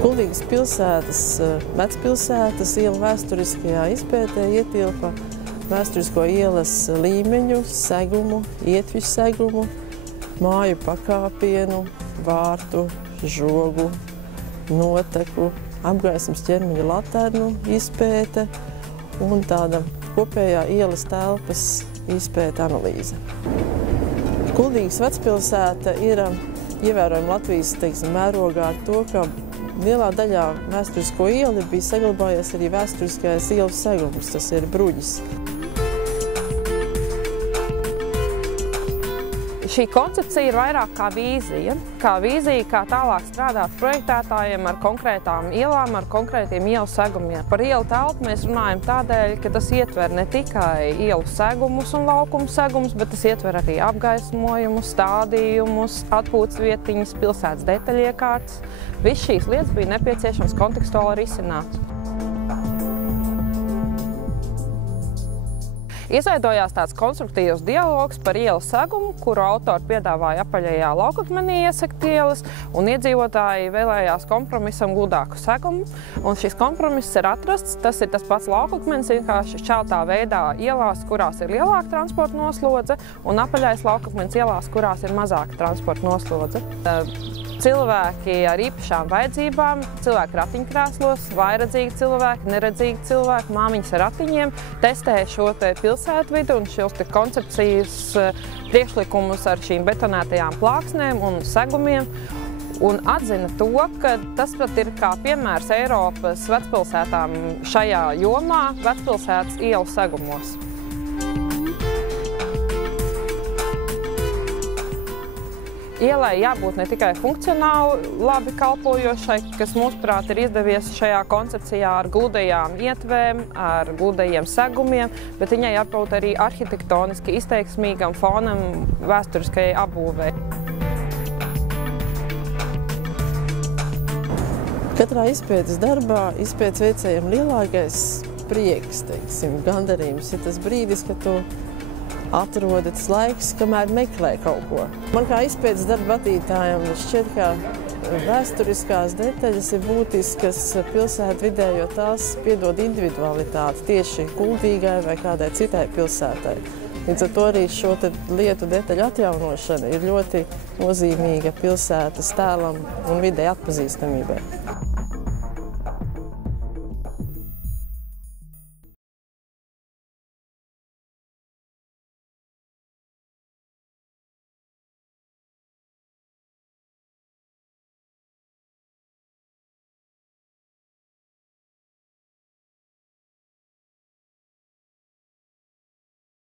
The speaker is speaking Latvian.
Kuldīgas pilsētas, vecpilsētas iela vēsturiskajā izpētē ietilpa vēsturisko ielas līmeņu, segumu, ietvju segumu, māju pakāpienu, vārtu, žogu, noteku, apgaismas ķermeņa laternu izpēte un tāda kopējā ielas telpas izpēta analīze. Kuldīgas vecpilsēta ir ievērojama Latvijas, mērogā ar to, ka lielā daļā vēsturisko ielu bija saglabājies arī vēsturiskais ielu segums, tas ir bruģis. Šī koncepcija ir vairāk kā vīzija, kā tālāk strādāt projektētājiem ar konkrētām ielām, ar konkrētiem ielu segumiem. Par ielu telpu mēs runājam tādēļ, ka tas ietver ne tikai ielu segumus un laukumu segumus, bet tas ietver arī apgaismojumus, stādījumus, atpūtas vietiņas, pilsētas detaļiekārtas. Viss šīs lietas bija nepieciešams kontekstuāli risināt. Izveidojās tāds konstruktīvs dialogs par ielu segumu, kuru autori piedāvāja apaļajā laukakmenī iesegt ielas, un iedzīvotāji vēlējās kompromisam gludāku segumu. Un šis kompromiss ir atrasts, tas ir tas pats laukakmenis, vienkārši šķeltā veidā ielās, kurās ir lielāka transporta noslodze, un apaļais laukakmenis ielās, kurās ir mazāka transporta noslodze. Cilvēki ar īpašām vajadzībām, cilvēki ratiņkrēslos, vairadzīgi cilvēki, neredzīgi cilvēki, māmiņas ar ratiņiem, testē šo pilsētvidu un šos koncepcijas priekšlikumus ar šīm betonētajām plāksnēm un segumiem un atzina to, ka tas pat ir kā piemērs Eiropas vecpilsētām šajā jomā, vecpilsētas ielu segumos. Ielai jābūt ne tikai funkcionāli labi kalpojošai, kas mūsuprāt ir izdevies šajā koncepcijā ar gludajām ietvēm, ar gludajiem segumiem, bet viņai jābūt arī arhitektoniski izteiksmīgam fonam vēsturiskajai apbūvei. Katrā izpētes darbā izpētes veicējiem lielākais prieks, gandarījums ir tas brīdis, kad tu atrodi tas laiks, kamēr meklē kaut ko. Man kā izpētes darba vadītājam šķiet, ka vēsturiskās detaļas ir būtiskas pilsētvidē, jo tās piedod individualitāti tieši Kuldīgai vai kādai citai pilsētai. Līdz ar to arī šo lietu detaļu atjaunošana ir ļoti nozīmīga pilsētas tēlam un videi atpazīstamībai.